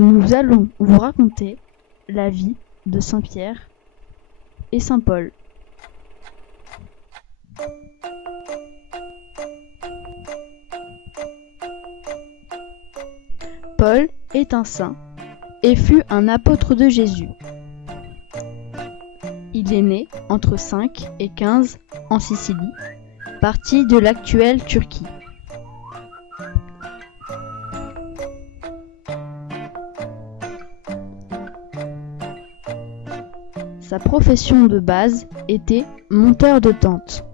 Nous allons vous raconter la vie de Saint Pierre et Saint Paul. Paul est un saint et fut un apôtre de Jésus. Il est né entre 5 et 15 en Sicile, partie de l'actuelle Turquie. Sa profession de base était monteur de tente.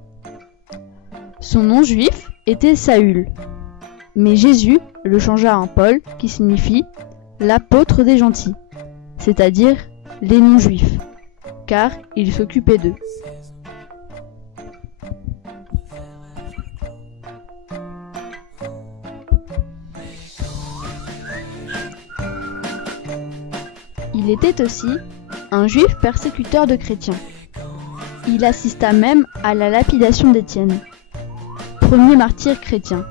Son nom juif était Saül, mais Jésus le changea en Paul, qui signifie l'apôtre des gentils, c'est-à-dire les non-juifs, car il s'occupait d'eux. Il était aussi un juif persécuteur de chrétiens. Il assista même à la lapidation d'Étienne, premier martyr chrétien.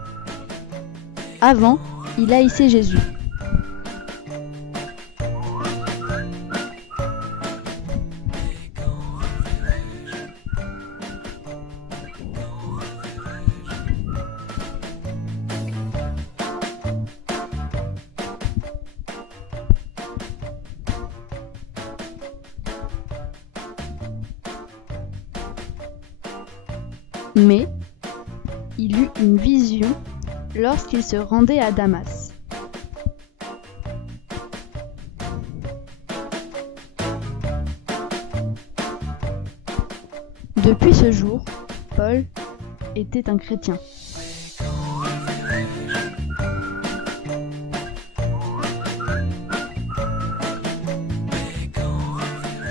Avant, il haïssait Jésus. Mais il eut une vision lorsqu'il se rendait à Damas. Depuis ce jour, Paul était un chrétien.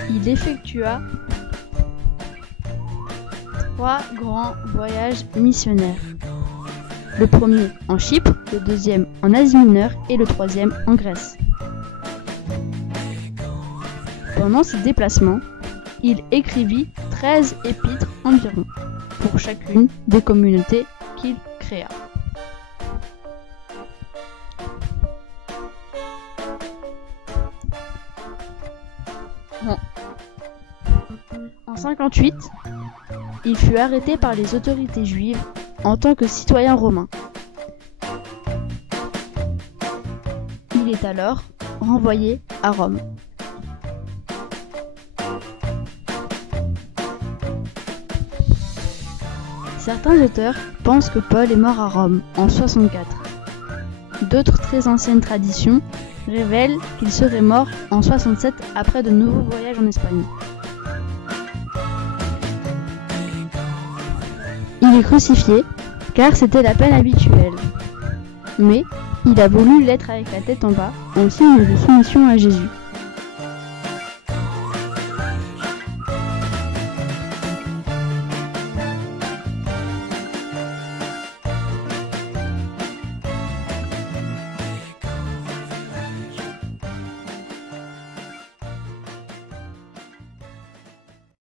Il effectua 3 grands voyages missionnaires. Le premier en Chypre, le deuxième en Asie mineure et le troisième en Grèce. Pendant ces déplacements, il écrivit 13 épîtres environ, pour chacune des communautés qu'il créa. En 58, il fut arrêté par les autorités juives en tant que citoyen romain. Il est alors renvoyé à Rome. Certains auteurs pensent que Paul est mort à Rome en 64. D'autres très anciennes traditions révèlent qu'il serait mort en 67 après de nouveaux voyages en Espagne. Il est crucifié car c'était la peine habituelle. Mais il a voulu l'être avec la tête en bas en signe de soumission à Jésus.